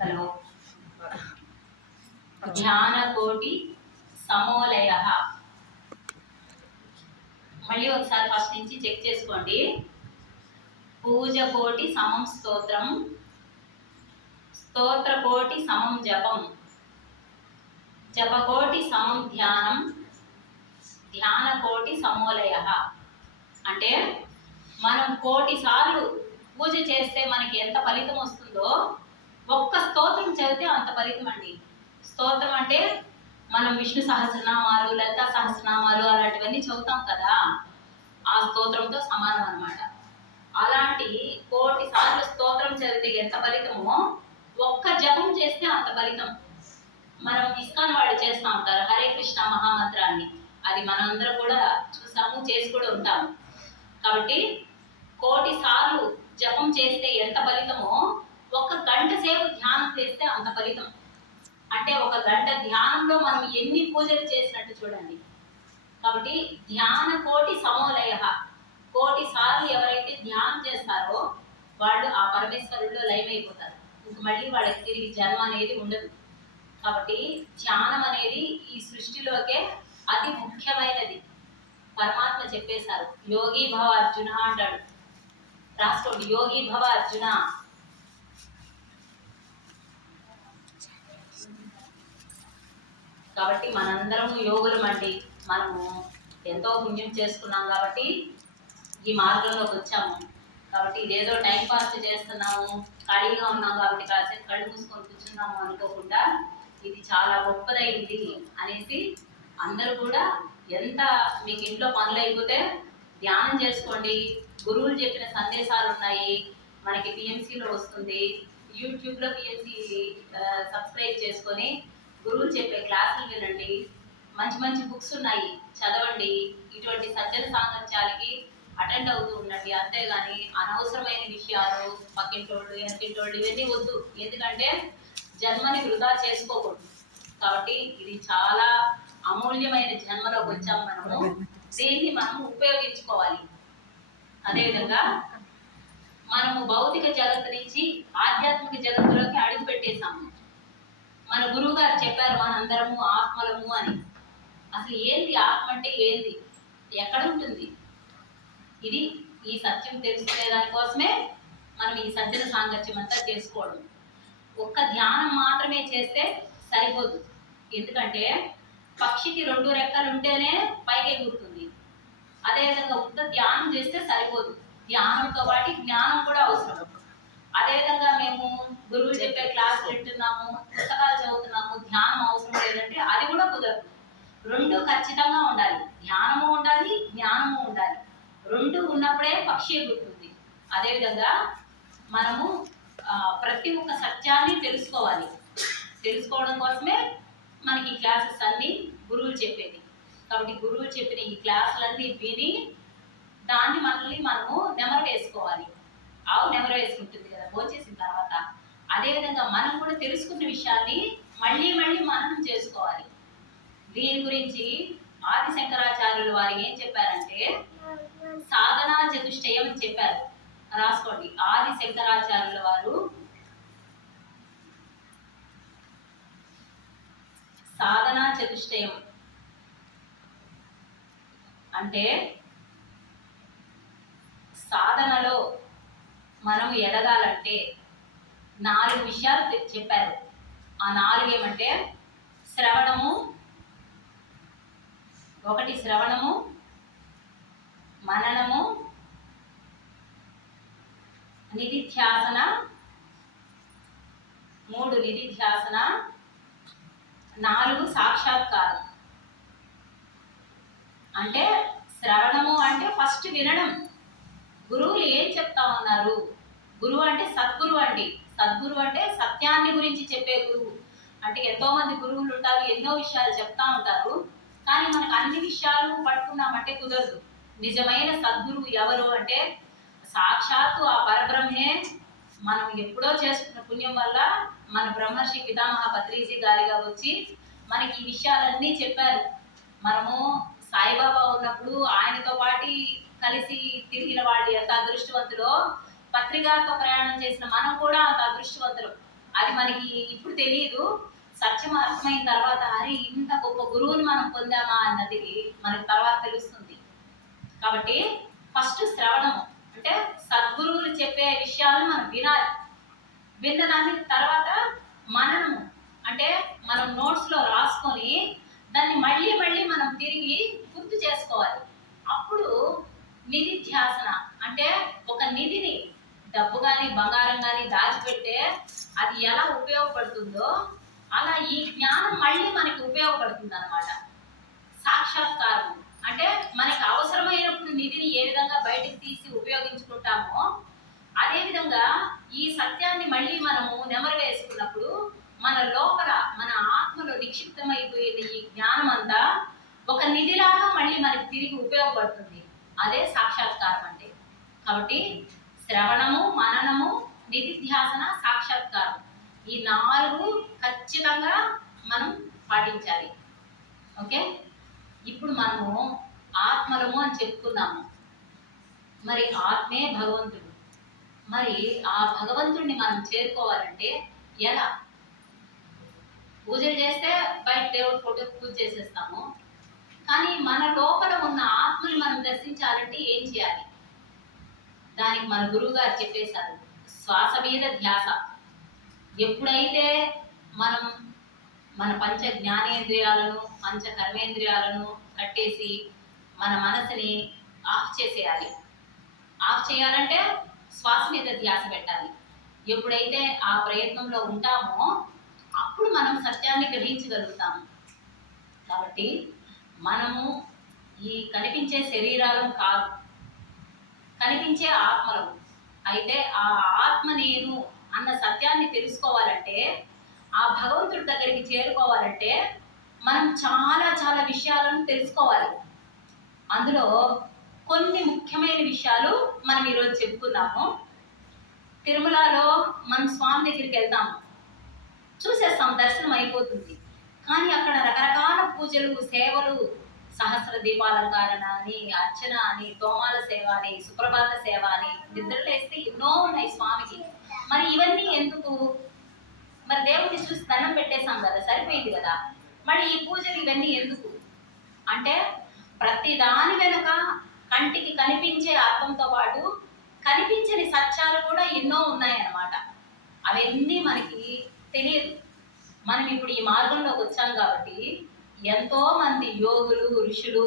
Hello జ్ఞానకోటి సమోలయ. మళ్ళీ ఒకసారి first నుంచి చెక్ చేసుకోండి. పూజ కోటి సమం స్తోత్రం, స్తోత్ర కోటి సమం జపం, జపకోటి సమం ధ్యానం, ధ్యాన కోటి సమోలయ. అంటే మనం 1,000,000 సార్లు పూజ చేస్తే మనకి ఎంత ఫలితం వస్తుందో ఒక్క స్తోత్రం చదివితే అంత ఫలితం అండి. స్తోత్రం అంటే మనం విష్ణు సహస్రనామాలు, లలితా సహస్రనామాలు అలాంటివన్నీ చదువుతాం కదా, ఆ స్తోత్రంతో సమానం అన్నమాట. అలాంటి 1,000,000 సార్లు స్తోత్రం చదివితే ఎంత ఫలితమో ఒక్క జపం చేస్తే అంత ఫలితం. మనం ఇస్కాన్ వాళ్ళు చేస్తూ ఉంటారు హరే కృష్ణ మహామంత్రాన్ని, అది మనందరం కూడా చూసాము, చేసి కూడా ఉంటాము. కాబట్టి 1,000,000 సార్లు జపం చేస్తే ఎంత ఫలితమో 1 గంట సేపు ధ్యానం చేస్తే అంత ఫలితం. అంటే 1 గంట ధ్యానంలో మనం ఎన్ని పూజలు చేసినట్టు చూడండి. కాబట్టి ధ్యాన కోటి సమోలయ, 1,000,000 సార్లు ఎవరైతే ధ్యానం చేస్తారో వాళ్ళు ఆ పరమేశ్వరుల్లో లయమైపోతారు. ఇంక మళ్ళీ వాళ్ళకి తిరిగి జన్మ అనేది ఉండదు. కాబట్టి ధ్యానం అనేది ఈ సృష్టిలోకే అతి ముఖ్యమైనది. పరమాత్మ చెప్పేశారు, యోగి భవ అర్జున అంటాడు. రాసుకోండి, యోగి భవ అర్జున. కాబట్టి మనందరం యోగులమండి. మనము ఎంతో పుణ్యం చేసుకున్నాం కాబట్టి ఈ మార్గంలోకి వచ్చాము. కాబట్టి ఇదేదో టైం పాస్ చేస్తున్నాము, ఖాళీగా ఉన్నాం కాబట్టి కాసేపు కళ్ళు మూసుకొని కూర్చున్నాము అనుకోకుండా ఇది చాలా గొప్పదైంది అనేసి అందరూ కూడా, ఎంత మీకు ఇంట్లో పనులు అయిపోతే ధ్యానం చేసుకోండి. గురువులు చెప్పిన సందేశాలు ఉన్నాయి, మనకి పిఎంసీలో వస్తుంది. యూట్యూబ్లో పిఎంసీ సబ్స్క్రైబ్ చేసుకొని గురువులు చెప్పే క్లాసులు వినండి. మంచి మంచి బుక్స్ ఉన్నాయి, చదవండి. ఇటువంటి సజ్జన సాంగత్యాలకి అటెండ్ అవుతూ ఉండండి. అంతేగాని అనవసరమైన విషయాలు, పక్కింటోళ్ళు ఎంతింటోళ్ళు ఇవన్నీ వద్దు. ఎందుకంటే జన్మని వృధా చేసుకోకూడదు. కాబట్టి ఇది చాలా అమూల్యమైన జన్మలోకి వచ్చాము మనము, దీన్ని మనము ఉపయోగించుకోవాలి. అదేవిధంగా మనము భౌతిక జగత్తు నుంచి ఆధ్యాత్మిక జగత్తులోకి అడుగు పెట్టేశాము. మన గురువు గారు చెప్పారు మనందరము ఆత్మలము అని. అసలు ఏంది ఆత్మ అంటే ఏంది, ఎక్కడ ఉంటుంది? ఇది ఈ సత్యం తెలుసుకునే దానికోసమే మనం ఈ సజ్జన సాంగత్యం అంతా చేసుకోవడం. ఒక్క ధ్యానం మాత్రమే చేస్తే సరిపోదు. ఎందుకంటే పక్షికి 2 రెక్కలు ఉంటేనే పైకి ఎగురుతుంది. అదేవిధంగా ఉత్త ధ్యానం చేస్తే సరిపోదు, ధ్యానంతో పాటు జ్ఞానం కూడా అవసరం. అదేవిధంగా మేము గురువులు చెప్పే క్లాసులు వింటున్నాము, పుస్తకాలు చదువుతున్నాము, ధ్యానం అవసరం లేదంటే అది కూడా కుదరదు. 2 ఖచ్చితంగా ఉండాలి, ధ్యానము ఉండాలి, జ్ఞానము ఉండాలి. 2 ఉన్నప్పుడే పక్షి ఎగురుతుంది. అదేవిధంగా మనము ప్రతి ఒక్క సత్యాన్ని తెలుసుకోవాలి. తెలుసుకోవడం కోసమే మనకి ఈ క్లాసెస్ అన్నీ గురువులు చెప్పేది. కాబట్టి గురువులు చెప్పిన ఈ క్లాసులన్నీ విని దాన్ని మనము నెమరు వేసుకోవాలి. ఆవు నెమరు వేసుకుంటుంది కదా భోంచేసిన తర్వాత. అదేవిధంగా మనం కూడా తెలుసుకున్న విషయాన్ని మళ్ళీ మళ్ళీ మననం చేసుకోవాలి. దీని గురించి ఆది శంకరాచార్యులు వారు ఏం చెప్పారంటే సాధనా చతుష్టయం అని చెప్పారు. రాసుకోండి, ఆది శంకరాచార్యుల వారు సాధనా చతుష్టయం అంటే సాధనలో మనం ఎదగాలంటే 4 విషయాలు చెప్పారు. ఆ 4 ఏమంటే శ్రవణము, 1 శ్రవణము, మననము, నిధిధ్యాసన, 3 నిధిధ్యాసన, 4 సాక్షాత్కారం. అంటే శ్రవణము అంటే ఫస్ట్ వినడం. గురువులు ఏం చెప్తా ఉన్నారు? గురువు అంటే సద్గురువు అండి. సద్గురువు అంటే సత్యాన్ని గురించి చెప్పే గురువు. అంటే ఎంతో మంది గురువులు ఉంటారు, ఎన్నో విషయాలు చెప్తా ఉంటారు. కానీ మనకు అన్ని విషయాలు పట్టుకున్నామంటే కుదరదు. నిజమైన సద్గురువు ఎవరు అంటే సాక్షాత్తు ఆ పరబ్రహ్మే. మనం ఎప్పుడో చేసుకున్న పుణ్యం వల్ల మన బ్రహ్మర్షి పితామహ పత్రిజీ గారిగా వచ్చి మనకి ఈ విషయాలన్నీ చెప్పారు. మనము సాయిబాబా ఉన్నప్పుడు ఆయనతో పాటు కలిసి తిరిగిన వాళ్ళు ఎంత అదృష్టవంతులో, పత్రికతో ప్రయాణం చేసిన మనం కూడా అంత అదృష్టవంతులు. అది మనకి ఇప్పుడు తెలియదు, సత్యం అర్థమైన తర్వాత అని ఇంత గొప్ప గురువుని మనం పొందామా అన్నది మనకు తర్వాత తెలుస్తుంది. కాబట్టి ఫస్ట్ శ్రవణము అంటే సద్గురువులు చెప్పే విషయాలను మనం వినాలి. విన్న దాని తర్వాత మనము అంటే మనం నోట్స్లో రాసుకొని దాన్ని మళ్ళీ మళ్ళీ మనం తిరిగి గుర్తు చేసుకోవాలి. అప్పుడు నిధిధ్యాసన అంటే ఒక నిధిని, డబ్బు కానీ బంగారం కానీ దాచిపెడితే అది ఎలా ఉపయోగపడుతుందో అలా ఈ జ్ఞానం మళ్ళీ మనకి ఉపయోగపడుతుంది అన్నమాట. సాక్షాత్కారం అంటే మనకి అవసరమైనప్పుడు నిధిని ఏ విధంగా బయటకు తీసి ఉపయోగించుకుంటామో అదేవిధంగా ఈ సత్యాన్ని మళ్ళీ మనము నెమరు వేసుకున్నప్పుడు మన లోపల మన ఆత్మలో నిక్షిప్తమైపోయిన ఈ జ్ఞానం అంతా ఒక నిధిలాగా మళ్ళీ మనకి తిరిగి ఉపయోగపడుతుంది. అదే సాక్షాత్కారం అంటే. కాబట్టి శ్రవణము, మననము, నిధిధ్యాసన, సాక్షాత్కారం ఈ 4 ఖచ్చితంగా మనం పాటించాలి. ఓకే, ఇప్పుడు మనము ఆత్మలము అని చెప్పుకున్నాము. మరి ఆత్మే భగవంతుడు. మరి ఆ భగవంతుడిని మనం చేరుకోవాలంటే ఎలా? పూజలు చేస్తే బయట దేవుడి ఫోటోకి పూజ చేసేస్తాము, కానీ మన లోపల ఉన్న ఆత్మని మనం దర్శించాలంటే ఏం చేయాలి? దానికి మన గురువు గారు చెప్పేశారు, శ్వాస మీద ధ్యాస. ఎప్పుడైతే మనం మన పంచ జ్ఞానేంద్రియాలను, పంచ కర్మేంద్రియాలను కట్టేసి మన మనసుని ఆఫ్ చేసేయాలి. ఆఫ్ చేయాలంటే శ్వాస మీద ధ్యాస పెట్టాలి. ఎప్పుడైతే ఆ ప్రయత్నంలో ఉంటామో అప్పుడు మనం సత్యాన్ని గ్రహించగలుగుతాము. కాబట్టి మనము ఈ కనిపించే శరీరాలను కాదు, కనిపించే ఆత్మలు. అయితే ఆ ఆత్మ నేను అన్న సత్యాన్ని తెలుసుకోవాలంటే, ఆ భగవంతుడి దగ్గరికి చేరుకోవాలంటే మనం చాలా చాలా విషయాలను తెలుసుకోవాలి. అందులో కొన్ని ముఖ్యమైన విషయాలు మనం ఈరోజు చెప్పుకున్నాము. తిరుమలలో మనం స్వామి దగ్గరికి వెళ్తాము, చూసేస్తాం, దర్శనం అయిపోతుంది. కానీ అక్కడ రకరకాల పూజలు, సేవలు, సహస్ర దీపాలంకరణ అని, అర్చన అని, తోమాల సేవ అని, సుప్రభాత సేవ అని, నిద్రలేస్తే ఎన్నో ఉన్నాయి స్వామికి. మరి ఇవన్నీ ఎందుకు? మరి దేవుడిని చూసి దండం పెట్టేశాం కదా, సరిపోయింది కదా, మరి ఈ పూజలు ఇవన్నీ ఎందుకు అంటే ప్రతి దాని వెనుక కంటికి కనిపించే అర్థంతో పాటు కనిపించని సత్యాలు కూడా ఎన్నో ఉన్నాయన్నమాట. అవన్నీ మనకి తెలియదు. మనం ఇప్పుడు ఈ మార్గంలోకి వచ్చాం కాబట్టి ఎంతో మంది యోగులు, ఋషులు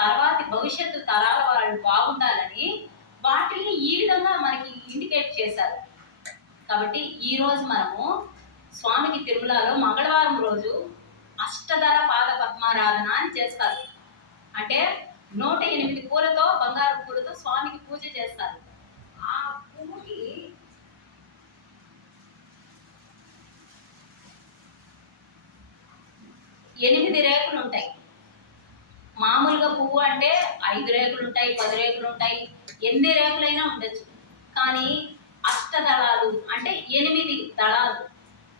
తర్వాతి భవిష్యత్తు తరాల వాళ్ళు బాగుండాలని వాటిని ఈ విధంగా మనకి ఇండికేట్ చేశారు. కాబట్టి ఈరోజు మనము స్వామికి తిరుమలలో మంగళవారం రోజు అష్టదళ పాద పద్మారాధన అని చేస్తారు. అంటే 108 పూలతో, బంగారు పూలతో స్వామికి పూజ చేస్తారు. ఆ పువ్వుకి ఎనిమిది రేకులు ఉంటాయి. మామూలుగా పువ్వు అంటే 5 రేకులు ఉంటాయి, 10 రేకులు ఉంటాయి, ఎన్ని రేకులైనా ఉండొచ్చు. కానీ అష్టదళాలు అంటే 8 దళాలు.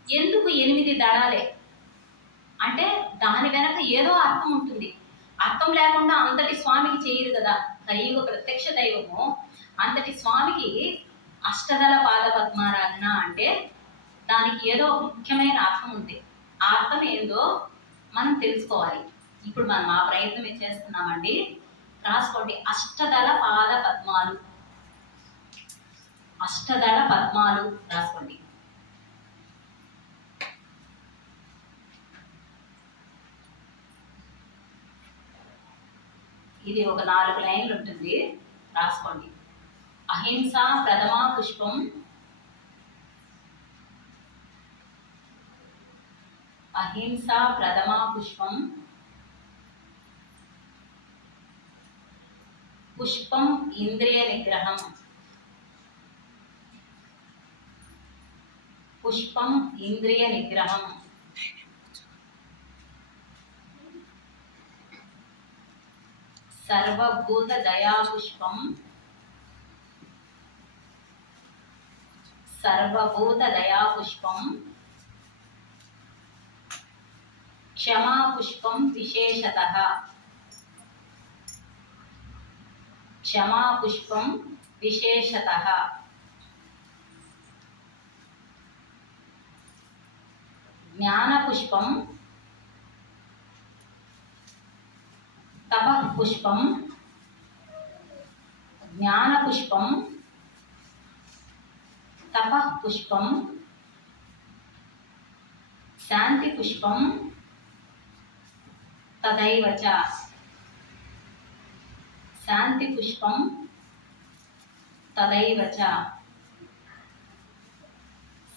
ఎందుకు 8 దళాలే అంటే దాని వెనక ఏదో అర్థం ఉంటుంది. అర్థం లేకుండా అంతటి స్వామికి చేయరు కదా. కలియుగ ప్రత్యక్ష దైవము అంతటి స్వామికి అష్టదళ పాద పద్మారాధన అంటే దానికి ఏదో ముఖ్యమైన అర్థం ఉంది. ఆ అర్థం ఏందో మనం తెలుసుకోవాలి. ఇప్పుడు మనం ఆ ప్రయత్నం చేస్తున్నామండి. రాసుకోండి, అష్టదళ పాద పద్మాలు. అష్టదళ పద్మాలు రాసుకోండి. ఇది ఒక 4 లైన్లు ఉంటుంది, రాసుకోండి. అహింస ప్రథమా పుష్పం, అహింస ప్రథమా పుష్పం, పుష్పం ఇంద్రియ నిగ్రహం, పుష్పం ఇంద్రియ నిగ్రహం, సర్వభూత దయా పుష్పం, సర్వభూత దయా పుష్పం, క్షమా పుష్పం విశేషతః, క్షమా పుష్పం విశేషతః. జ్ఞాన పుష్పం తపః పుష్పం. జ్ఞాన పుష్పం తపః పుష్పం శాంతి పుష్పం తదైవ చ. శాంతి పుష్పం తదైవ చ.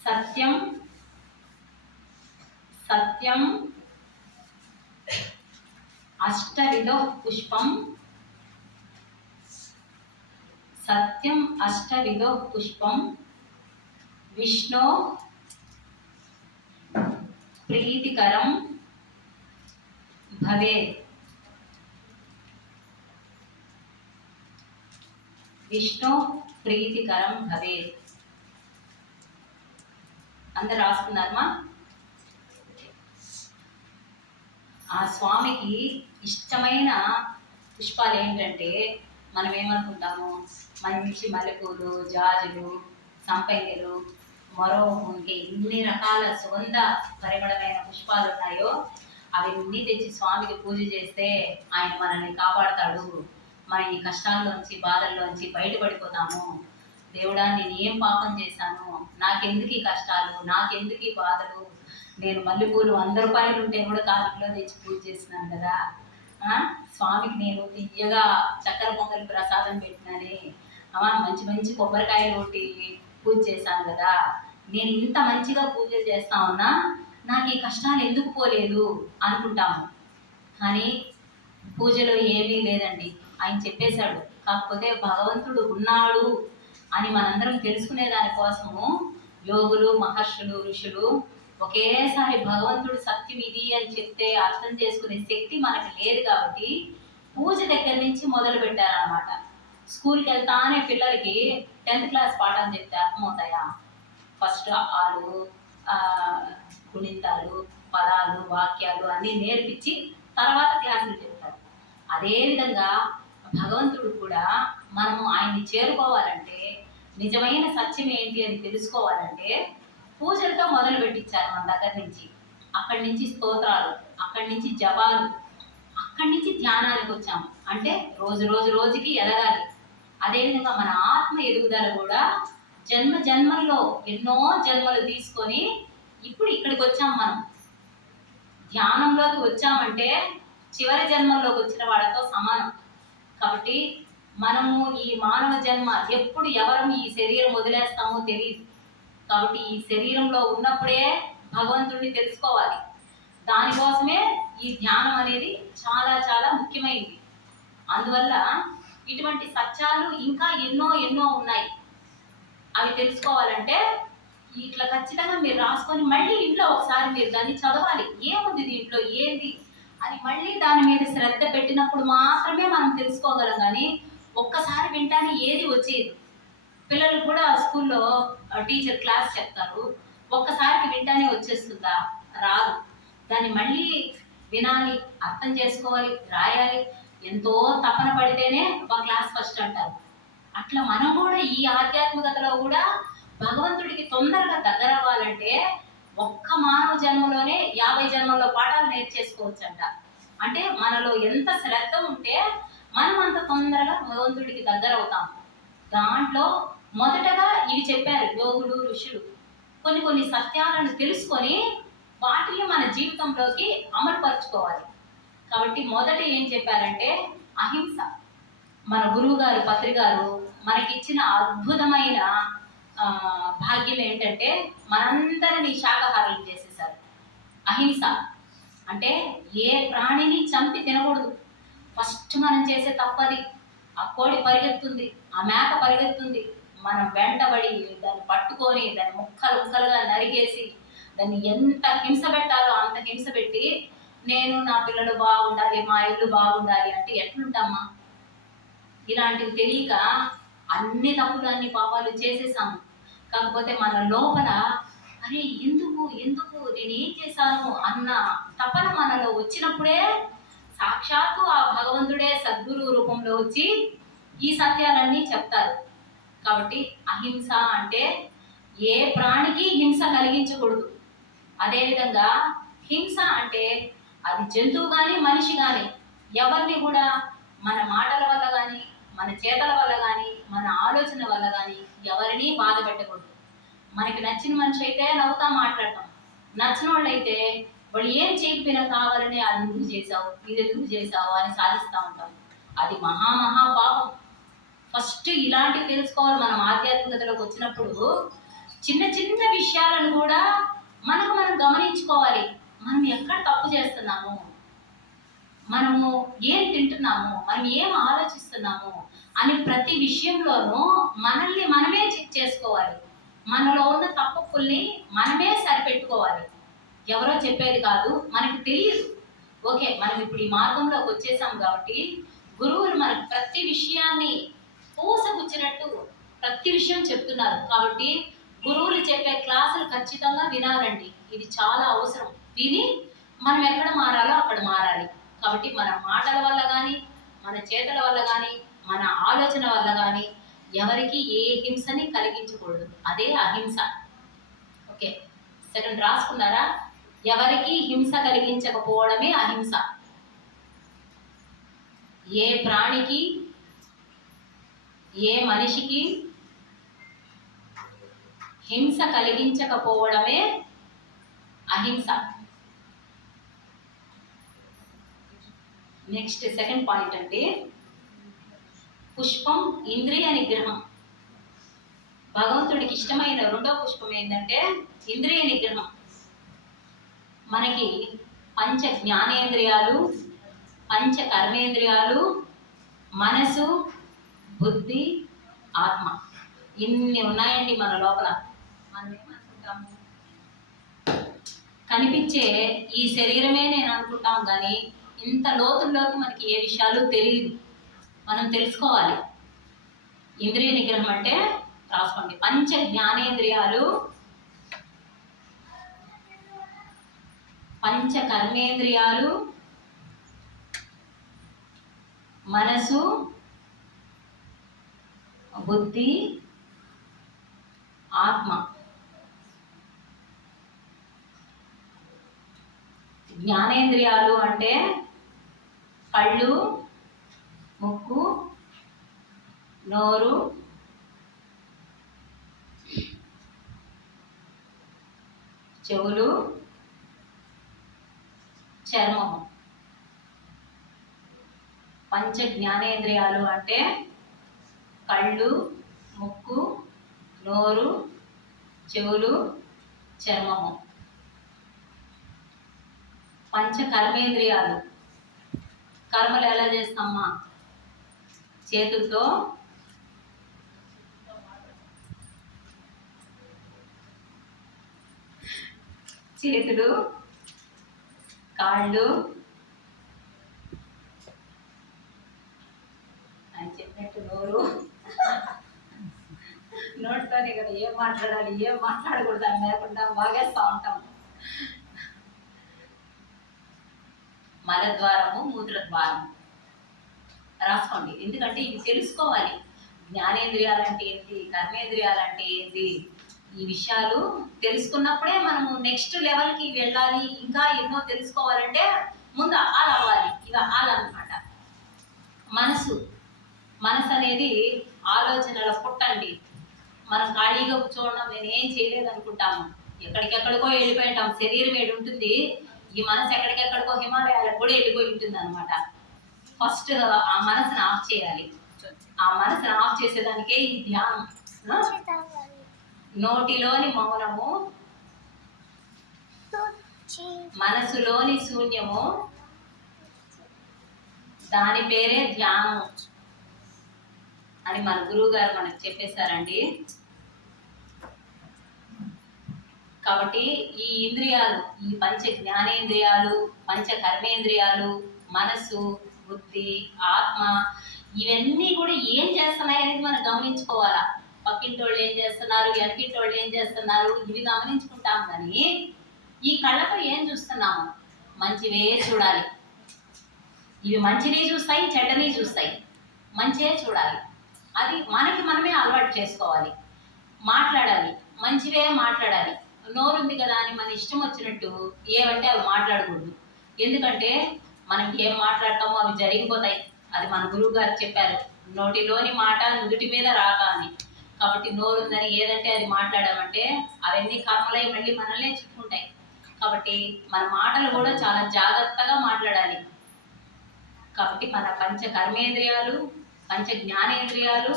సత్యం సత్యం అష్టవిధో పుష్పం. సత్యం అష్టవిధో పుష్పం విష్ణో ప్రీతికరం భవేత్. విష్ణు ప్రీతికరం భవేత్. అందరు రాసుకున్నారమ్మా? ఆ స్వామికి ఇష్టమైన పుష్పాలు ఏంటంటే మనం ఏమనుకుంటాము, మంచి మల్లెపూలు, జాజులు, సంపంగిలు, మరో ఇంకే ఎన్ని రకాల సుగంధ పరిమళమైన పుష్పాలు ఉన్నాయో అవన్నీ తెచ్చి స్వామికి పూజ చేస్తే ఆయన మనల్ని కాపాడతాడు, మన ఈ కష్టాల్లోంచి బాధల్లోంచి బయటపడిపోతాము. దేవుడా, నేను ఏం పాపం చేశాను, నాకెందుకు ఈ కష్టాలు, నాకెందుకు ఈ బాధలు, నేను మల్లెపూలు 100 రూపాయలు ఉంటే కూడా కాలిలో తెచ్చి పూజ చేసినాను కదా, స్వామికి నేను తీయగా చక్కెర పొంగలి ప్రసాదం పెట్టినని, మంచి మంచి కొబ్బరికాయలు కొట్టి పూజ చేశాను కదా, నేను ఇంత మంచిగా పూజలు చేస్తా ఉన్నా నాకు ఈ కష్టాలు ఎందుకు పోలేదు అనుకుంటాము. కానీ పూజలో ఏమీ లేదండి, ఆయన చెప్పేశాడు. కాకపోతే భగవంతుడు ఉన్నాడు అని మనందరం తెలుసుకునే దానికోసము యోగులు, మహర్షులు, ఋషులు ఒకేసారి భగవంతుడు సత్యం ఇది అని చెప్తే అర్థం చేసుకునే శక్తి మనకు లేదు కాబట్టి పూజ దగ్గర నుంచి మొదలు పెట్టారనమాట. స్కూల్కి వెళ్తానే పిల్లలకి 10th క్లాస్ పాఠాలు చెప్తే అర్థమవుతాయా? ఫస్ట్ ఆలు, గుణింతాలు, పదాలు, వాక్యాలు అన్నీ నేర్పించి తర్వాత క్లాసులు చెప్తారు. అదేవిధంగా భగవంతుడు కూడా మనము ఆయన్ని చేరుకోవాలంటే, నిజమైన సత్యం ఏంటి అని తెలుసుకోవాలంటే పూజలతో మొదలు పెట్టించారు మన దగ్గర నుంచి. అక్కడి నుంచి స్తోత్రాలు, అక్కడి నుంచి జపాలు, అక్కడి నుంచి ధ్యానానికి వచ్చాము. అంటే రోజుకి ఎదగాలి. అదేవిధంగా మన ఆత్మ ఎదుగుదల కూడా జన్మల్లో ఎన్నో జన్మలు తీసుకొని ఇప్పుడు ఇక్కడికి వచ్చాం. మనం ధ్యానంలోకి వచ్చామంటే చివరి జన్మల్లోకి వచ్చిన వాళ్ళతో సమానం. కాబట్టి మనము ఈ మానవ జన్మ ఎప్పుడు ఎవరం ఈ శరీరం వదిలేస్తామో తెలియదు. కాబట్టి ఈ శరీరంలో ఉన్నప్పుడే భగవంతుడిని తెలుసుకోవాలి. దానికోసమే ఈ ధ్యానం అనేది చాలా చాలా ముఖ్యమైనది. అందువల్ల ఇటువంటి సత్యాలు ఇంకా ఎన్నో ఉన్నాయి. అవి తెలుసుకోవాలంటే ఇట్లా ఖచ్చితంగా మీరు రాసుకొని మళ్ళీ ఇంట్లో ఒకసారి మీరు దాన్ని చదవాలి. ఏముంది దీంట్లో, ఏంది అని మళ్ళీ దాని మీద శ్రద్ధ పెట్టినప్పుడు మాత్రమే మనం తెలుసుకోగలం. కానీ ఒక్కసారి వింటానే ఏది వచ్చేది. పిల్లలు కూడా స్కూల్లో టీచర్ క్లాస్ చెప్తారు, ఒక్కసారికి వింటానే వచ్చేస్తుందా? రాదు. దాన్ని మళ్ళీ వినాలి, అర్థం చేసుకోవాలి, రాయాలి. ఎంతో తపన పడితేనే ఒక క్లాస్ ఫస్ట్ అంటారు. అట్లా మనం కూడా ఈ ఆధ్యాత్మికతలో కూడా భగవంతుడికి తొందరగా దగ్గర అవ్వాలంటే ఒక్క మానవ జన్మలోనే 50 జన్మల్లో పాఠాలు నేర్చేసుకోవచ్చంట. అంటే మనలో ఎంత శ్రద్ధ ఉంటే మనం అంత తొందరగా భగవంతుడికి దగ్గర అవుతాం. దాంట్లో మొదటగా ఇవి చెప్పారు యోగులు, ఋషులు. కొన్ని సత్యాలను తెలుసుకొని వాటిని మన జీవితంలోకి అమలుపరుచుకోవాలి. కాబట్టి మొదట ఏం చెప్పారంటే అహింస. మన గురువు గారు పత్రి గారు మనకిచ్చిన అద్భుతమైన భాగ్యం ఏంటంటే మనందరినీ శాకాహారులు చేసేసారు. అహింస అంటే ఏ ప్రాణిని చంపి తినకూడదు. ఫస్ట్ మనం చేసే తప్పది. ఆ కోడి పరిగెత్తుంది, ఆ మేక పరిగెత్తుంది, మనం వెంటబడి దాన్ని పట్టుకొని దాన్ని ముక్కలుగా నరిగేసి దాన్ని ఎంత హింస పెట్టాలో అంత హింస పెట్టి నేను నా పిల్లలు బాగుండాలి, మా ఇల్లు బాగుండాలి అంటే ఎట్లుంటామా? ఇలాంటివి తెలియక అన్ని తప్పులు, అన్ని పాపాలు చేసేసాము. కాకపోతే మన లోపల అరే ఎందుకు నేనేం చేశాను అన్న తపన మనలో వచ్చినప్పుడే సాక్షాత్తు ఆ భగవంతుడే సద్గురు రూపంలో వచ్చి ఈ సత్యాలన్నీ చెప్తారు. కాబట్టి అహింస అంటే ఏ ప్రాణికి హింస కలిగించకూడదు. అదేవిధంగా హింస అంటే అది జంతువు కానీ మనిషి కానీ ఎవరిని కూడా మన మాటల వల్ల కానీ మన చేతల వల్ల కానీ మన ఆలోచన వల్ల కానీ ఎవరిని బాధ పెట్టకూడదు. మనకి నచ్చిన మనిషి అయితే నవ్వుతా మాట్లాడతాం, నచ్చిన వాళ్ళు అయితే వాళ్ళు ఏం చేయకపోయినా కావాలని అది ఎందుకు చేసావు ఇది ఎందుకు చేసావు అని సాధిస్తూ ఉంటాం. అది మహా పాపం. ఫస్ట్ ఇలాంటివి తెలుసుకోవాలి. మనం ఆధ్యాత్మికతలోకి వచ్చినప్పుడు చిన్న చిన్న విషయాలను కూడా మనం గమనించుకోవాలి. మనం ఎక్కడ తప్పు చేస్తున్నాము, మనము ఏం తింటున్నాము, మనం ఏం ఆలోచిస్తున్నాము అని ప్రతి విషయంలోనూ మనల్ని మనమే చెక్ చేసుకోవాలి. మనలో ఉన్న తప్పుల్ని మనమే సరిపెట్టుకోవాలి. ఎవరో చెప్పేది కాదు, మనకు తెలియదు. ఓకే, మనం ఇప్పుడు ఈ మార్గంలోకి వచ్చేసాం కాబట్టి గురువులు మనకు ప్రతి విషయాన్ని పూసగుచ్చినట్టు ప్రతి విషయం చెప్తున్నారు. కాబట్టి గురువులు చెప్పే క్లాసులు ఖచ్చితంగా వినాలండి. ఇది చాలా అవసరం. విని మనం ఎక్కడ మారాలో అక్కడ మారాలి. కాబట్టి మన మాటల వల్ల కానీ మన చేతల వల్ల కానీ మన ఆలోచన వల్ల కానీ ఎవరికి ఏ హింసని కలిగించకూడదు. అదే అహింస. ఓకే, సెకండ్ రాసుకున్నారా? ఎవరికి హింస కలిగించకపోవడమే అహింస. ఏ ప్రాణికి ఏ మనిషికి హింస కలిగించకపోవడమే అహింస. నెక్స్ట్ సెకండ్ పాయింట్ అండి, పుష్పం ఇంద్రియ నిగ్రహం. భగవంతుడికి ఇష్టమైన రెండో పుష్పం ఏంటంటే ఇంద్రియ నిగ్రహం. మనకి పంచ జ్ఞానేంద్రియాలు, పంచ కర్మేంద్రియాలు, మనసు, బుద్ధి, ఆత్మ, ఇన్ని ఉన్నాయండి మన లోపల. మనం ఏమనుకుంటాము, కనిపించే ఈ శరీరమే నేను అనుకుంటాం, కానీ ఇంత లోతుల్లోకి మనకి ఏ విషయాలు తెలియదు. మనం తెలుసుకోవాలి. ఇంద్రియ నిగ్రహం అంటే రాసుకోండి, పంచ జ్ఞానేంద్రియాలు, పంచ కర్మేంద్రియాలు, మనసు, బుద్ధి, ఆత్మ. జ్ఞానేంద్రియాలు అంటే కళ్ళు, ముక్కు, నోరు, చెవులు, చర్మము. పంచ జ్ఞానేంద్రియాలు అంటే కళ్ళు, ముక్కు, నోరు, చెవులు, చర్మము. పంచ కర్మేంద్రియాలు, కర్మలు ఎలా చేస్తామా? చేతులతో, చేతులు, కాళ్ళు, అని చెప్పినట్టు నోరు, నోటితోనే కదా ఏం మాట్లాడాలి ఏం మాట్లాడకూడదు అని లేకుండా బాగేస్తూ ఉంటాం. మలద్వారము, మూత్రద్వారము రాసుకోండి. ఎందుకంటే ఇవి తెలుసుకోవాలి. జ్ఞానేంద్రియాలు అంటే ఏంటి, కర్మేంద్రియాలు అంటే ఏంటి, ఈ విషయాలు తెలుసుకున్నప్పుడే మనము నెక్స్ట్ లెవెల్కి వెళ్ళాలి. ఇంకా ఎన్నో తెలుసుకోవాలంటే ముందు ఆల్ అవ్వాలి. ఇక ఆల్ అనమాట. మనసు, మనసు అనేది ఆలోచనల పుట్టండి. మనం ఖాళీగా కూర్చోవడం, నేనేం చేయలేదు అనుకుంటాము, ఎక్కడికెక్కడికో వెళ్ళిపోయి ఉంటాం. శరీరం ఏడు ఉంటుంది, ఈ మనసు ఎక్కడికెక్కడికో హిమాలయాలకు కూడా వెళ్ళిపోయి ఉంటుంది అనమాట. ఫస్ట్ ఆ మనసును ఆఫ్ చేయాలి. ఆ మనసును ఆఫ్ చేసేదానికే ఈ ధ్యానం. నోటిలోని మౌనము, మనసులోని శూన్యము, దాని పేరే ధ్యానం అని మన గురువు గారు మనకు చెప్పేశారండి. కాబట్టి ఈ ఇంద్రియాలు, ఈ పంచ జ్ఞానేంద్రియాలు, పంచ కర్మేంద్రియాలు, మనసు, బుద్ధి, ఆత్మ, ఇవన్నీ కూడా ఏం చేస్తున్నాయి అనేది మనం గమనించుకోవాలా. పక్కింటి వాళ్ళు ఏం చేస్తున్నారు, వెనకింటి వాళ్ళు ఏం చేస్తున్నారు, ఇవి గమనించుకుంటాం. కానీ ఈ కళ్ళతో ఏం చూస్తున్నాము? మంచివే చూడాలి. ఇవి మంచిని చూస్తాయి, చెడ్డని చూస్తాయి. మంచే చూడాలి. అది మనకి మనమే అలవాటు చేసుకోవాలి. మాట్లాడాలి, మంచివే మాట్లాడాలి. నోరుంది కదా అని మన ఇష్టం వచ్చినట్టు ఏమంటే అవి మాట్లాడకూడదు. ఎందుకంటే మనం ఏం మాట్లాడతామో అవి జరిగిపోతాయి. అది మన గురువు గారు చెప్పారు, నోటిలోని మాట నుదుటి మీద రాక అని. కాబట్టి నోరుందని ఏదంటే అది మాట్లాడామంటే అవన్నీ కర్మలై మళ్ళీ మనల్నే చుట్టుకుంటాయి. కాబట్టి మన మాటలు కూడా చాలా జాగ్రత్తగా మాట్లాడాలి. కాబట్టి మన పంచ కర్మేంద్రియాలు, పంచ జ్ఞానేంద్రియాలు,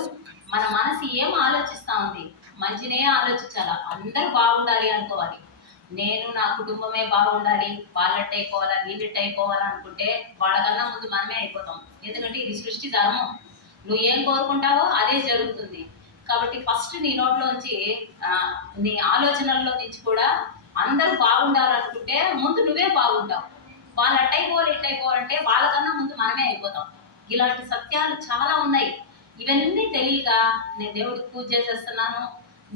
మన మనసు ఏం ఆలోచిస్తూ ఉంది, మంచినే ఆలోచించాలా. అందరూ బాగుండాలి అనుకోవాలి. నేను నా కుటుంబమే బాగుండాలి, వాళ్ళట్టు అయిపోవాలా వీళ్ళట్టు అయిపోవాలా అనుకుంటే వాళ్ళకన్నా ముందు మనమే అయిపోతాం. ఎందుకంటే ఇది సృష్టి ధర్మం. నువ్వు ఏం కోరుకుంటావో అదే జరుగుతుంది. కాబట్టి ఫస్ట్ నీ నోట్లోంచి నీ ఆలోచనల్లో నుంచి కూడా అందరూ బాగుండాలనుకుంటే ముందు నువ్వే బాగుంటావు. వాళ్ళు అట్టయిపోవాలి ఇట్టయిపోవాలంటే వాళ్ళకన్నా ముందు మనమే అయిపోతాం. ఇలాంటి సత్యాలు చాలా ఉన్నాయి. ఇవన్నీ తెలియక నేను దేవుడికి పూజ చేసేస్తున్నాను,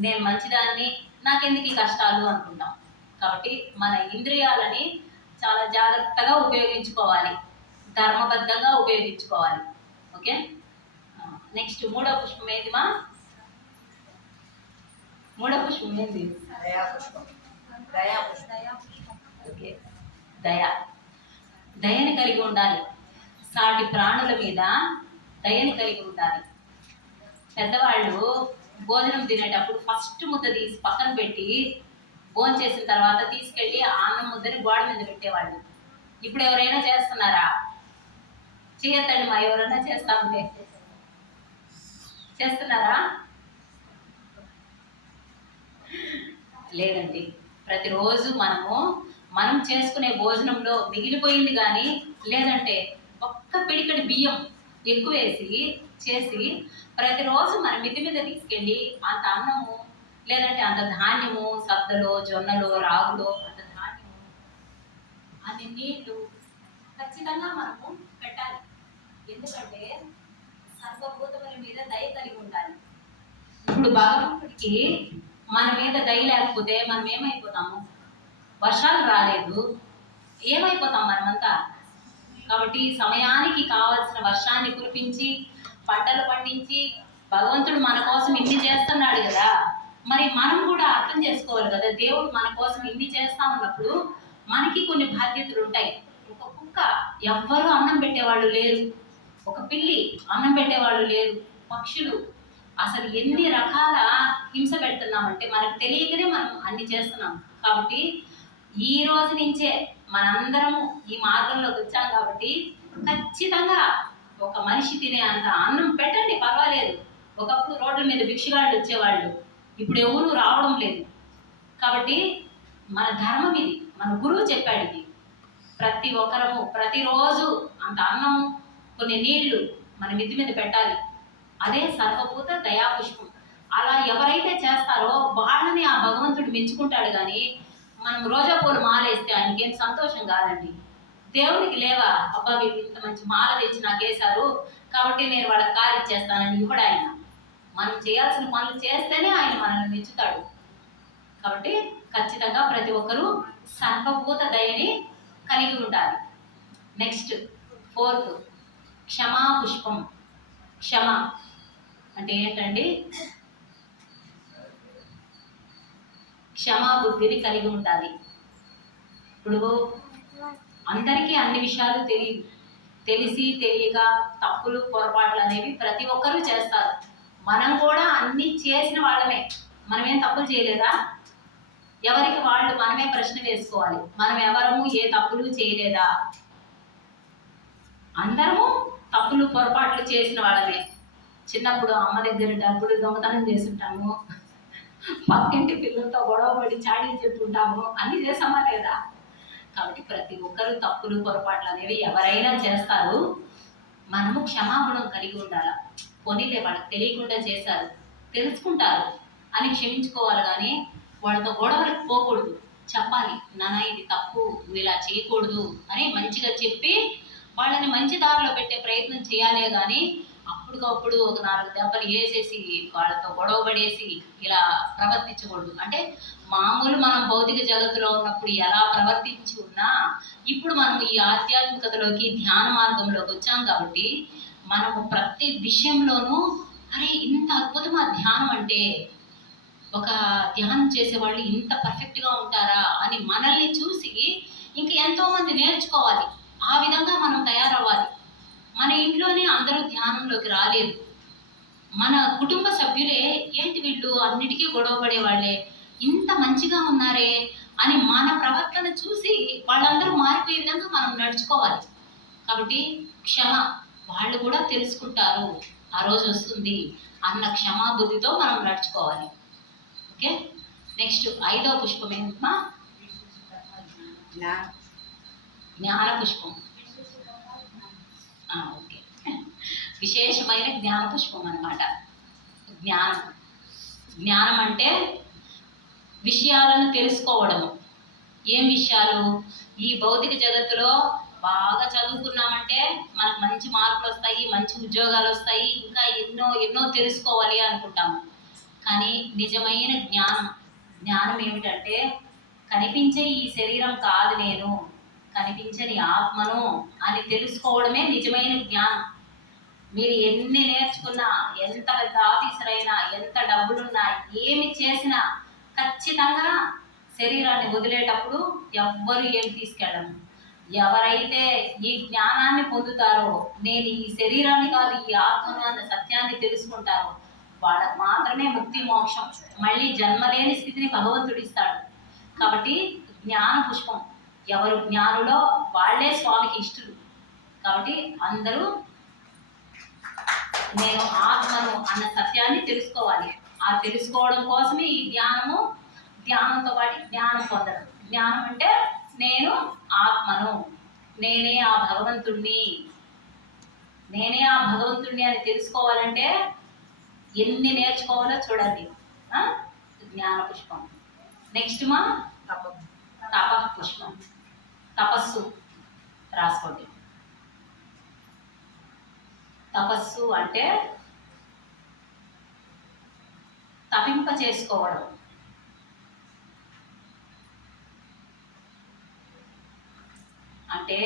నేను మంచిదాన్ని, నాకెందుకు ఈ కష్టాలు అనుకుంటాం. కాబట్టి మన ఇంద్రియాలని చాలా జాగ్రత్తగా ఉపయోగించుకోవాలి, ధర్మబద్ధంగా ఉపయోగించుకోవాలి. ఓకే, నెక్స్ట్ మూడో పుష్పం ఏంటిమా? మూడో పుష్పం ఏంటి? ఓకే, దయ. దయని కలిగి ఉండాలి. సాటి ప్రాణుల మీద దయని కలిగి ఉండాలి. పెద్దవాళ్ళు భోజనం తినేటప్పుడు ఫస్ట్ ముద్ద తీసి పక్కన పెట్టి భోజనం చేసిన తర్వాత తీసుకెళ్ళి అన్నం ముద్దని గోడ మీద పెట్టేవాళ్ళు. ఇప్పుడు ఎవరైనా చేస్తున్నారా? చేయొద్దండి మా, ఎవరైనా చేస్తా ఉంటే చేస్తున్నారా? లేదండి. ప్రతిరోజు మనం చేసుకునే భోజనంలో మిగిలిపోయింది కానీ లేదంటే ఒక్క పిడికడి బియ్యం ఎక్కువేసి చేసి ప్రతిరోజు మన మిద్ది మీద తీసుకెళ్ళి అంత అన్నము లేదంటే అంత ధాన్యము, సద్దలో జొన్నలో రాగులో అంత ధాన్యము, అన్ని నీళ్లు ఖచ్చితంగా మనము పెట్టాలి. ఎందుకంటే సర్వభూతముల మీద దయ కలిగి ఉండాలి. ఇప్పుడు భగవంతుడికి మన మీద దయ లేకపోతే మనం ఏమైపోతాము? వర్షాలు రాలేదు, ఏమైపోతాం మనమంతా? కాబట్టి సమయానికి కావాల్సిన వర్షాన్ని కురిపించి పంటలు పండించి భగవంతుడు మన కోసం ఇన్ని చేస్తున్నాడు కదా, మరి మనం కూడా అర్థం చేసుకోవాలి కదా. దేవుడు మన కోసం ఇన్ని చేస్తా ఉన్నప్పుడు మనకి కొన్ని బాధ్యతలు ఉంటాయి. ఒక కుక్క ఎవ్వరూ అన్నం పెట్టేవాళ్ళు లేరు, ఒక పిల్లి అన్నం పెట్టేవాళ్ళు లేరు, పక్షులు అసలు ఎన్ని రకాల హింస పెడుతున్నామంటే మనకు తెలియకనే మనం అన్ని చేస్తున్నాం. కాబట్టి ఈ రోజు నుంచే మనందరము ఈ మార్గంలోకి వచ్చాం కాబట్టి ఖచ్చితంగా ఒక మనిషి తినే అంత అన్నం పెట్టండి, పర్వాలేదు. ఒకప్పుడు రోడ్ల మీద భిక్షగాళ్ళు వచ్చేవాళ్ళు, ఇప్పుడు ఎవరు రావడం లేదు. కాబట్టి మన ధర్మం ఇది, మన గురువు చెప్పాడు ఇది. ప్రతి ఒక్కరము ప్రతిరోజు అంత అన్నము కొన్ని నీళ్లు మన మిద్ది మీద పెట్టాలి. అదే సర్వభూత దయాపుష్పం. అలా ఎవరైతే చేస్తారో వాళ్ళని ఆ భగవంతుడు మెచ్చుకుంటాడు. కానీ మనం రోజా పూలు మాలేస్తే ఆయనకి ఏం సంతోషం కాదండి. దేవుడికి లేవా, అబ్బా వీళ్ళు ఇంత మంచి మాల తెచ్చి నాకేశారు కాబట్టి నేను వాళ్ళకి కారు ఇచ్చేస్తానని ఇవ్వడు ఆయన. మనం చేయాల్సిన పనులు చేస్తేనే ఆయన మనల్ని మెచ్చుతాడు. కాబట్టి ఖచ్చితంగా ప్రతి ఒక్కరూ సర్వభూత దయని కలిగి ఉండాలి. నెక్స్ట్ 4th, క్షమా పుష్పం. క్షమ అంటే ఏంటండి? క్షమాబుద్ధిని కలిగి ఉండాలి. ఇప్పుడు అందరికీ అన్ని విషయాలు తెలియదు, తెలిసి తెలియక తప్పులు పొరపాట్లు అనేవి ప్రతి ఒక్కరూ చేస్తారు. మనం కూడా అన్ని చేసిన వాళ్ళమే, మనమేం తప్పులు చేయలేదా? ఎవరికి వాళ్ళు మనమే ప్రశ్న వేసుకోవాలి, మనం ఎవరము ఏ తప్పులు చేయలేదా? అందరము తప్పులు పొరపాట్లు చేసిన వాళ్ళమే. చిన్నప్పుడు అమ్మ దగ్గర డబ్బులు దొంగతనం చేస్తుంటాము, పక్కింటి పిల్లలతో గొడవ పడి చాడీలు చెప్పుకుంటాము, అన్ని చేసామా లేదా? కాబట్టి ప్రతి ఒక్కరు తప్పులు పొరపాట్లు అనేవి ఎవరైనా చేస్తారు. మనము క్షమాగుణం కలిగి ఉండాలి. పోనీలే వాళ్ళకి తెలియకుండా చేశారు, తెలుసుకుంటారు అని క్షమించుకోవాలి. కానీ వాళ్ళతో గొడవలకు పోకూడదు. చెప్పాలి, నాన్న ఇది తప్పు, నువ్వు ఇలా చేయకూడదు అని మంచిగా చెప్పి వాళ్ళని మంచి దారిలో పెట్టే ప్రయత్నం చేయాలే. కానీ అప్పటికప్పుడు ఒక 4 దెబ్బలు వేసేసి వాళ్ళతో గొడవ పడేసి ఇలా ప్రవర్తించకూడదు. అంటే మామూలు మనం భౌతిక జగత్తులో ఉన్నప్పుడు ఎలా ప్రవర్తించి ఉన్నా ఇప్పుడు మనం ఈ ఆధ్యాత్మికతలోకి ధ్యాన మార్గంలోకి వచ్చాం కాబట్టి మనము ప్రతి విషయంలోనూ అరే ఇంత అద్భుతమా ధ్యానం అంటే, ఒక ధ్యానం చేసేవాళ్ళు ఇంత పర్ఫెక్ట్గా ఉంటారా అని మనల్ని చూసి ఇంక ఎంతోమంది నేర్చుకోవాలి. ఆ విధంగా మనం తయారవ్వాలి. మన ఇంట్లోనే అందరూ ధ్యానంలోకి రాలేరు. మన కుటుంబ సభ్యులే ఏంటి వీళ్ళు అన్నిటికీ గొడవ పడే వాళ్ళే, ఇంత మంచిగా ఉన్నారే అని మన ప్రవర్తన చూసి వాళ్ళందరూ మారిపోయే విధంగా మనం నడుచుకోవాలి. కాబట్టి క్షమ, వాళ్ళు కూడా తెలుసుకుంటారు ఆ రోజు వస్తుంది అన్న క్షమా బుద్ధితో మనం నడుచుకోవాలి. ఓకే, నెక్స్ట్ 5వ పుష్పం ఏంటమ్మా? జ్ఞాన పుష్పం. ఓకే, విశేషమైన జ్ఞాన పుష్పం అన్నమాట. జ్ఞానం, జ్ఞానం అంటే విషయాలను తెలుసుకోవడము. ఏం విషయాలు? ఈ భౌతిక జగత్తులో బాగా చదువుకున్నామంటే మనకు మంచి మార్కులు వస్తాయి, మంచి ఉద్యోగాలు వస్తాయి, ఇంకా ఎన్నో ఎన్నో తెలుసుకోవాలి అనుకుంటాము. కానీ నిజమైన జ్ఞానం ఏమిటంటే, కనిపించే ఈ శరీరం కాదు నేను, కనిపించని ఆత్మను అని తెలుసుకోవడమే నిజమైన జ్ఞానం. మీరు ఎన్ని నేర్చుకున్నా, ఎంత పెద్ద ఆఫీసర్ అయినా, ఎంత డబ్బులున్నా, ఏమి చేసినా ఖచ్చితంగా శరీరాన్ని వదిలేటప్పుడు ఎవ్వరు ఏం తీసుకెళ్ళము. ఎవరైతే ఈ జ్ఞానాన్ని పొందుతారో, నేను ఈ శరీరాన్ని కాదు ఈ ఆత్మను అన్న సత్యాన్ని తెలుసుకుంటారో వాళ్ళకు మాత్రమే ముక్తి మోక్షం, మళ్ళీ జన్మలేని స్థితిని భగవంతుడు ఇస్తాడు. కాబట్టి జ్ఞాన పుష్పం, ఎవరు జ్ఞానులో వాళ్ళే స్వామికి ఇష్టలు. కాబట్టి అందరూ నేను ఆత్మను అన్న సత్యాన్ని తెలుసుకోవాలి. ఆ తెలుసుకోవడం కోసమే ఈ ధ్యానము, ధ్యానంతో పాటు జ్ఞానం పొందడం. జ్ఞానం అంటే నేను ఆత్మను, నేనే ఆ భగవంతుణ్ణి, నేనే ఆ భగవంతుణ్ణి అని తెలుసుకోవాలంటే ఎన్ని నేర్చుకోవాలో చూడండి. జ్ఞాన పుష్పం. నెక్స్ట్ మా తప పుష్పం, తపస్సు రాసుకోండి. తపస్సు అంటే తపింప చేసుకోవడం. అంటే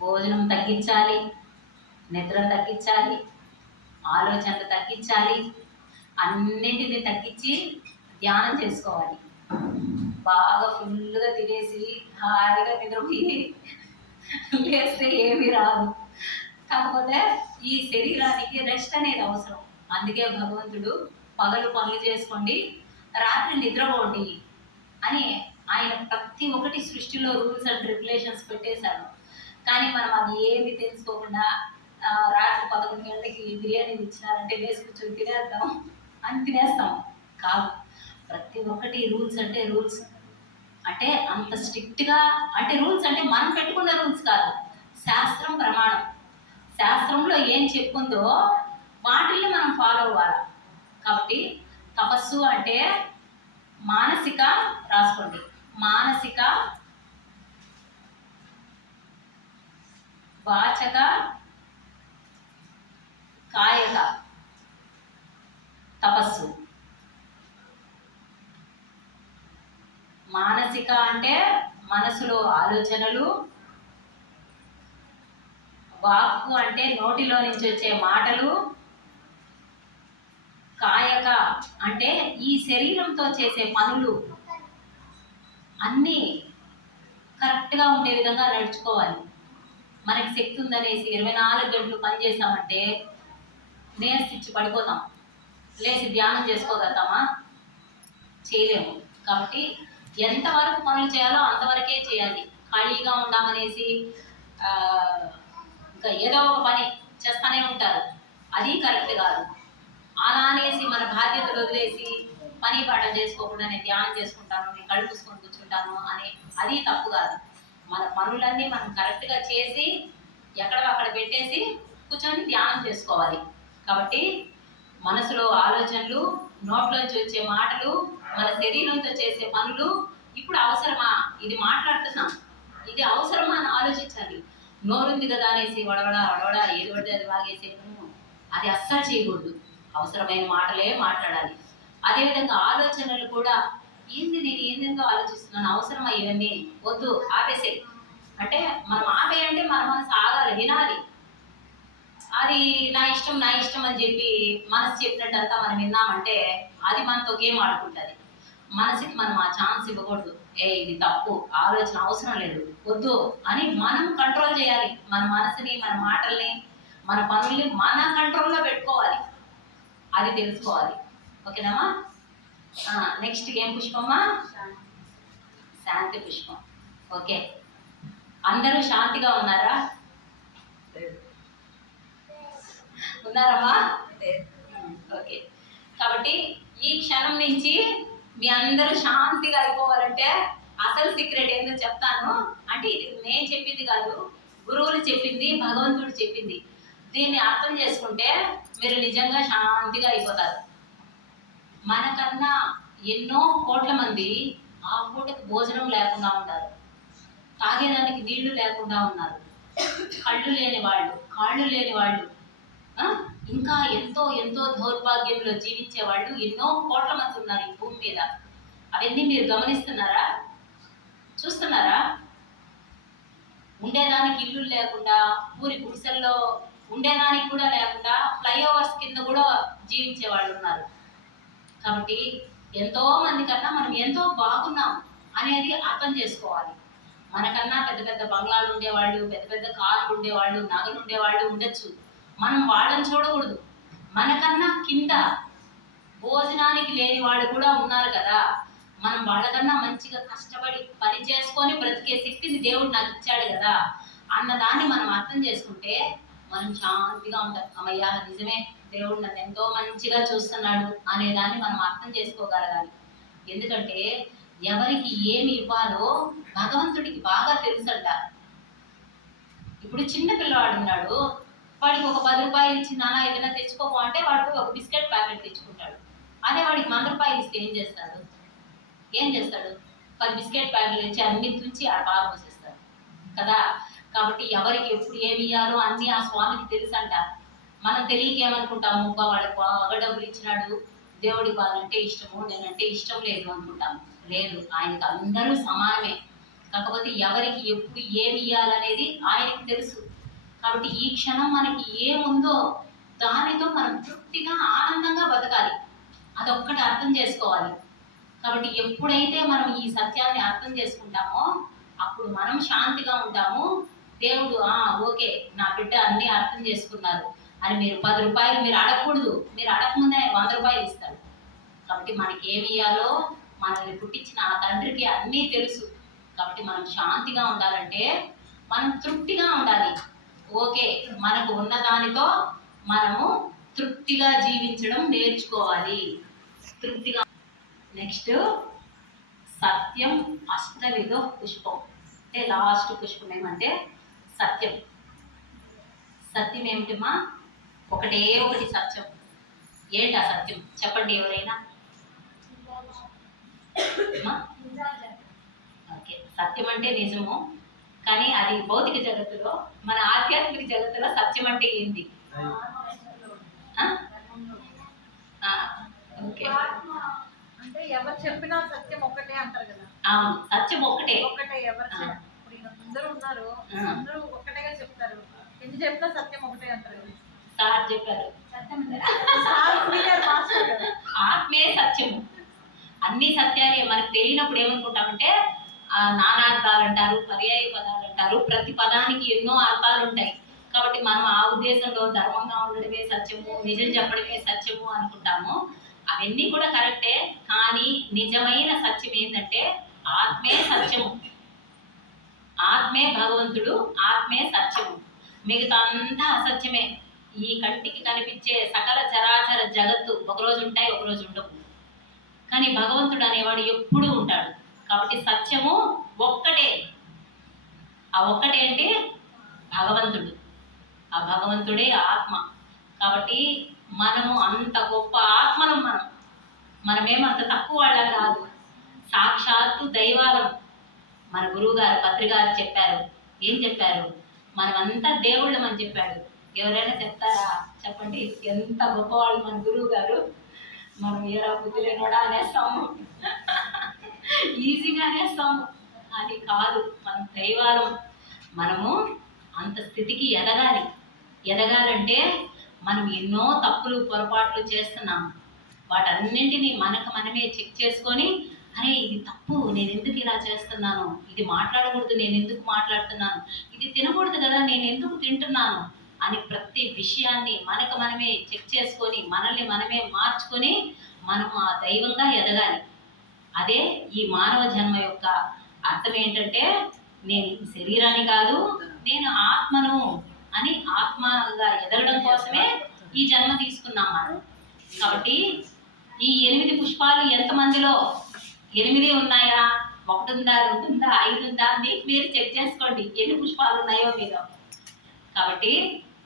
భోజనం తగ్గించాలి, నిద్ర తగ్గించాలి, ఆలోచనలు తగ్గించాలి, అన్నింటినీ తగ్గించి ధ్యానం చేసుకోవాలి. బాగా ఫుల్గా తినేసి హాయిగా నిద్రపోయి లేస్తే ఏమీ రాదు. కాకపోతే ఈ శరీరానికి రెస్ట్ అనేది అవసరం. అందుకే భగవంతుడు పగలు పనులు చేసుకోండి, రాత్రి నిద్రపోండి అని ఆయన ప్రతి ఒక్కటి సృష్టిలో రూల్స్ అండ్ రెగ్యులేషన్స్ పెట్టేశాడు. కానీ మనం అది ఏమి తెలుసుకోకుండా రాత్రి 11 గంటలకి బిర్యానీ ఇచ్చినారంటే వేసి కూర్చొని తినేద్దాం అని తినేస్తాం. కాదు, ప్రతి ఒక్కటి రూల్స్ అంటే రూల్స్ అంటే అంత స్ట్రిక్ట్గా, అంటే రూల్స్ అంటే మనం పెట్టుకున్న రూల్స్ కాదు, శాస్త్రం ప్రమాణం. శాస్త్రంలో ఏం చెప్పుందో వాటిని మనం ఫాలో అవ్వాలి. కాబట్టి తపస్సు అంటే మానసిక, రాసుకోండి, మానసిక, వాచక, కాయక తపస్సు. మానసిక అంటే మనసులో ఆలోచనలు, వాక్కు అంటే నోటిలో నుంచి వచ్చే మాటలు, కాయక అంటే ఈ శరీరంతో చేసే పనులు అన్నీ కరెక్ట్గా ఉండే విధంగా నడుచుకోవాలి. మనకి శక్తి ఉందనేసి 24 గంటలు పని చేసామంటే నేర్చిచ్చి పడిపోతాం. లేచి ధ్యానం చేసుకోగలుగుతామా? చేయలేము. కాబట్టి ఎంతవరకు పనులు చేయాలో అంతవరకే చేయాలి. ఖాళీగా ఉందామనేసి ఇంకా ఏదో ఒక పని చేస్తూనే ఉంటారు, అది కరెక్ట్ కాదు. అలా అనేసి మన బాధ్యతలు వదిలేసి పని పాట చేసుకోకుండా నేను ధ్యానం చేసుకుంటాను, నేను కళ్ళు మూసుకొని కూర్చుంటాను అని, అది తప్పు కాదు. మన పనులన్నీ మనం కరెక్ట్గా చేసి ఎక్కడ అక్కడ పెట్టేసి కూర్చొని ధ్యానం చేసుకోవాలి. కాబట్టి మనసులో ఆలోచనలు, నోట్లోంచి వచ్చే మాటలు, మన శరీరంతో చేసే పనులు ఇప్పుడు అవసరమా, ఇది మాట్లాడుతున్నాం, ఇది అవసరమా అని ఆలోచించాలి. నోరుంది కదా అనేసి వడవడా ఏది పడితే అది వాగేసేయడము, అది అస్సలు చేయకూడదు. అవసరమైన మాటలే మాట్లాడాలి. అదేవిధంగా ఆలోచనలు కూడా, నేను ఏందో ఆలోచిస్తున్నాను, అవసరమా ఇవన్నీ, వద్దు ఆపేసే. అంటే మనం ఆపేయంటే మన మనసు ఆగాలి, వినాలి. అది నా ఇష్టం అని చెప్పి మనసు చెప్పినట్టంతా మనం విన్నామంటే అది మనతో గేమ్ ఆడుకుంటుంది. మనసుకి మనం ఆ ఛాన్స్ ఇవ్వకూడదు. ఇది తప్పు, ఆలోచన అవసరం లేదు, వద్దు అని మనం కంట్రోల్ చేయాలి. మన మనసుని, మన మాటల్ని, మన పనుల్ని మన కంట్రోల్లో పెట్టుకోవాలి. అది తెలుసుకోవాలి. ఓకేనమ్మా? నెక్స్ట్ ఏం పుష్పమ్మా? శాంతి పుష్పం. ఓకే, అందరూ శాంతిగా ఉన్నారా? ఉన్నారమ్మా? ఓకే, కాబట్టి ఈ క్షణం నుంచి మీ అందరూ శాంతిగా అయిపోవాలంటే అసలు సీక్రెట్ ఏందో చెప్తాను. అంటే ఇది నేను చెప్పింది కాదు, గురువులు చెప్పింది, భగవంతుడు చెప్పింది. దీన్ని అర్థం చేసుకుంటే మీరు నిజంగా శాంతిగా అయిపోతారు. మనకన్నా ఎన్నో కోట్ల మంది ఆ పూటకి భోజనం లేకుండా ఉంటారు, తాగేదానికి నీళ్లు లేకుండా ఉన్నారు, కళ్ళు లేని వాళ్ళు, కాళ్ళు లేని వాళ్ళు, ఇంకా ఎంతో ఎంతో దౌర్భాగ్యంలో జీవించే వాళ్ళు ఎన్నో కోట్ల మంది ఉన్నారు ఈ భూమి మీద. అవన్నీ మీరు గమనిస్తున్నారా? చూస్తున్నారా? ఉండేదానికి ఇల్లు లేకుండా, ఊరి గుడిసెల్లో ఉండేదానికి కూడా లేకుండా, ఫ్లైఓవర్స్ కింద కూడా జీవించే వాళ్ళు ఉన్నారు. కాబట్టి ఎంతో మంది కన్నా మనం ఎంతో బాగున్నాం అనేది అర్థం చేసుకోవాలి. మనకన్నా పెద్ద పెద్ద బంగ్లాలు ఉండేవాళ్ళు, పెద్ద పెద్ద కార్లు ఉండేవాళ్ళు, నగలు ఉండేవాళ్ళు ఉండొచ్చు. మనం వాళ్ళని చూడకూడదు. మనకన్నా కింద భోజనానికి లేని వాళ్ళు కూడా ఉన్నారు కదా. మనం వాళ్ళకన్నా మంచిగా కష్టపడి పని చేసుకొని బ్రతికే శక్తిని దేవుడు నాకు ఇచ్చాడు కదా అన్నదాన్ని మనం అర్థం చేసుకుంటే మనం శాంతిగా ఉంటాం. అమ్మయ్య, నిజమే, దేవుడు నన్ను ఎంతో మంచిగా చూస్తున్నాడు అనేదాన్ని మనం అర్థం చేసుకోగలగాలి. ఎందుకంటే ఎవరికి ఏమి ఇవ్వాలో భగవంతుడికి బాగా తెలుసంట. ఇప్పుడు చిన్న పిల్లవాడు ఉన్నాడు, వాడికి ఒక 10 రూపాయలు ఇచ్చి నాన్న ఏదైనా తెచ్చుకోపో అంటే వాడు ఒక బిస్కెట్ ప్యాకెట్ తెచ్చుకుంటాడు. అదే వాడికి 100 రూపాయలు ఇస్తే ఏం చేస్తాడు? 10 బిస్కెట్ ప్యాకెట్లు ఇచ్చి అన్ని తుంచి ఆ పాలు పోసేస్తాడు కదా. కాబట్టి ఎవరికి ఎప్పుడు ఏమి ఇయ్యాలో అన్ని ఆ స్వామికి తెలుసంట. మనం తెలియక ఏమనుకుంటాము, వాళ్ళకి బాగా డబ్బులు ఇచ్చినాడు, దేవుడికి వాళ్ళంటే ఇష్టము, నేనంటే ఇష్టం లేదు అనుకుంటాము. లేదు, ఆయనకి అందరూ సమానమే. కాకపోతే ఎవరికి ఎప్పుడు ఏమి ఇయ్యాలనేది ఆయనకి తెలుసు. కాబట్టి ఈ క్షణం మనకి ఏముందో దానితో మనం తృప్తిగా ఆనందంగా బతకాలి. అదొక్కటి అర్థం చేసుకోవాలి. కాబట్టి ఎప్పుడైతే మనం ఈ సత్యాన్ని అర్థం చేసుకుంటామో అప్పుడు మనం శాంతిగా ఉంటాము. దేవుడు ఓకే, నా బిడ్డ అన్నీ అర్థం చేసుకున్నారు అని మీరు 10 రూపాయలు మీరు అడగకూడదు. మీరు అడగకముందే 100 రూపాయలు ఇస్తారు. కాబట్టి మనకి ఏమి ఇయ్యాలో మనల్ని పుట్టించిన ఆ తండ్రికి అన్నీ తెలుసు. కాబట్టి మనం శాంతిగా ఉండాలంటే మనం తృప్తిగా ఉండాలి. ఓకే, మనకు ఉన్న దానితో మనము తృప్తిగా జీవించడం నేర్చుకోవాలి. తృప్తిగా. నెక్స్ట్ సత్యం అష్టవిధో పుష్పం. అంటే లాస్ట్ పుష్పం ఏమంటే సత్యం. సత్యం ఏమిటమ్మా? ఒకటే ఒకటి సత్యం. ఏంటి ఆ సత్యం? చెప్పండి ఎవరైనా. ఓకే, సత్యం అంటే నిజము, కానీ అది భౌతిక జగత్తులో, మన ఆధ్యాత్మిక జగత్తులో సత్యం అంటే ఏంటి? ఓకే, అంటే ఎవరు చెప్పినా సత్యం ఒకటే అంటారు కదా. అవును, సత్యం ఒకటే. ఎవరు అందరూ ఉన్నారు, అందరూ ఒకటేగా చెప్తారు. ఎన్ని చెప్పినా సత్యం ఒకటే అంటారు కదా. సార్ చెప్పారు, ఆత్మే సత్యము. అన్ని సత్యాలే. మనకు తెలియనప్పుడు ఏమనుకుంటామంటే నానార్థాలు అంటారు, పర్యాయ పదాలు అంటారు, ప్రతి పదానికి ఎన్నో అర్థాలు ఉంటాయి. కాబట్టి మనం ఆ ఉద్దేశంలో ధర్మంగా ఉండడమే సత్యము, నిజం చెప్పడమే సత్యము అనుకుంటాము. అవన్నీ కూడా కరెక్టే, కానీ నిజమైన సత్యం ఏంటంటే ఆత్మే సత్యము, ఆత్మే భగవంతుడు, ఆత్మే సత్యము. మిగతా అంతా అసత్యమే. ఈ కంటికి కనిపించే సకల చరాచర జగత్తు ఒకరోజు ఉంటాయి, ఒకరోజు ఉండవు. కానీ భగవంతుడు అనేవాడు ఎప్పుడూ ఉంటాడు. కాబట్టి సత్యము ఒక్కటే. ఆ ఒక్కటేంటి? భగవంతుడు. ఆ భగవంతుడే ఆత్మ. కాబట్టి మనము అంత గొప్ప ఆత్మలం. మనమేమంత తక్కువ వాళ్ళ కాదు, సాక్షాత్తు దైవాలం. మన గురువు గారు పత్రికారు చెప్పారు. ఏం చెప్పారు? మనమంతా దేవుళ్ళం అని చెప్పాడు. ఎవరైనా చెప్తారా? చెప్పండి, ఎంత గొప్పవాళ్ళు మన గురువు గారు. మనం ఏరా బుద్ధి లేనోడా అనేస్తాము, ఈజీగా అనేస్తాము. అది కాదు, మనం దైవాలం. మనము అంత స్థితికి ఎదగాలి. ఎదగాలంటే మనం ఎన్నో తప్పులు పొరపాట్లు చేస్తున్నాం. వాటన్నింటినీ మనమే చెక్ చేసుకొని, అరే ఇది తప్పు, నేను ఎందుకు ఇలా చేస్తున్నాను, ఇది మాట్లాడకూడదు, నేను ఎందుకు మాట్లాడుతున్నాను, ఇది తినకూడదు కదా, నేను ఎందుకు తింటున్నాను అని ప్రతి విషయాన్ని మనమే చెక్ చేసుకొని మనల్ని మనమే మార్చుకొని మనము ఆ దైవంగా ఎదగాలి. అదే ఈ మానవ జన్మ యొక్క అర్థం ఏంటంటే, నేను శరీరాన్ని కాదు, నేను ఆత్మను అని ఆత్మగా ఎదగడం కోసమే ఈ జన్మ తీసుకున్నాం మనం. కాబట్టి ఈ 8 పుష్పాలు ఎంతమందిలో 8 ఉన్నాయా, 1 ఉందా, 2 ఉందా, 5 ఉందా అని మీరు చెక్ చేసుకోండి ఎన్ని పుష్పాలు ఉన్నాయో మీలో. కాబట్టి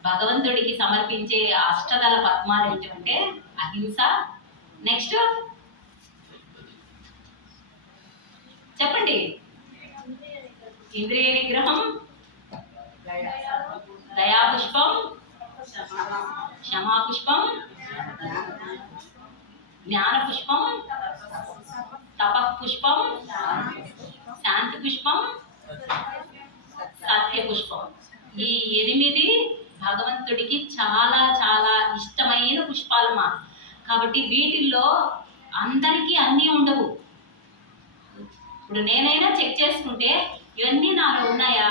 భగవంతుడికి సమర్పించే అష్టదళ పద్మాలు ఏంటంటే అహింస, నెక్స్ట్ చెప్పండి, ఇంద్రియ నిగ్రహం, దయాపుష్పం, క్షమాపుష్పం, జ్ఞాన పుష్పం, తపఃపుష్పం, శాంతి పుష్పం, సత్య పుష్పం. ఈ 8 భగవంతుడికి చాలా చాలా ఇష్టమైన పుష్పాలమా. కాబట్టి వీటిల్లో అందరికీ అన్నీ ఉండవు. ఇప్పుడు నేనైనా చెక్ చేసుకుంటే ఇవన్నీ నాలో ఉన్నాయా,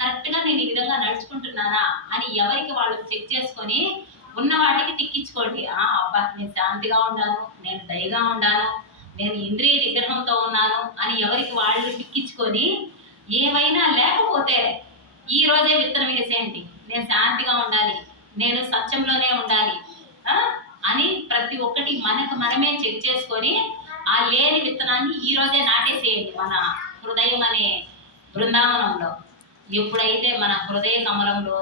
కరెక్ట్గా నేను ఈ విధంగా నడుచుకుంటున్నానా అని ఎవరికి వాళ్ళు చెక్ చేసుకొని ఉన్న వాటికి టిక్కించుకోండి. అబ్బా నేను శాంతిగా ఉన్నాను, నేను దయగా ఉన్నాను, నేను ఇంద్రియ నిగ్రహంతో ఉన్నాను అని ఎవరికి వాళ్ళు టిక్కించుకొని, ఏమైనా లేకపోతే ఈ రోజే విత్తనం వేసేయండి, నేను శాంతిగా ఉండాలి, నేను సత్యంలోనే ఉండాలి అని ప్రతి ఒక్కటి మనమే చెక్ చేసుకొని ఆ లేని విత్తనాన్ని ఈ రోజే నాటేసేయండి. మన హృదయం అనే బృందావనంలో ఎప్పుడైతే మన హృదయ కమలంలో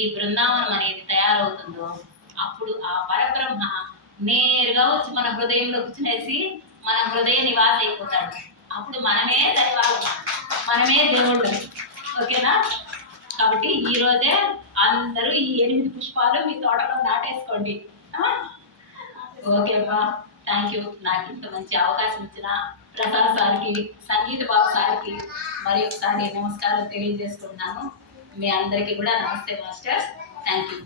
ఈ బృందావనం అనేది తయారవుతుందో అప్పుడు ఆ పరబ్రహ్మ నేరుగా వచ్చి మన హృదయంలో కూర్చునేసి మన హృదయ నివాస అయిపోతాడు. అప్పుడు మనమే దైవాలు, మనమే దేవుళ్ళు. ఓకేనా? కాబట్టి ఈ రోజే అందరూ ఈ 8 పుష్పాలు మీ తోటలో నాటేసుకోండి. ఓకే అబ్బా, థ్యాంక్ యూ. నాకు ఇంత మంచి అవకాశం ఇచ్చిన ప్రసాద్ సార్కి, సంగీత బాబు సార్కి మరి ఒకసారి నమస్కారం తెలియజేస్తున్నాను. మీ అందరికీ కూడా నమస్తే మాస్టర్స్. Thank you.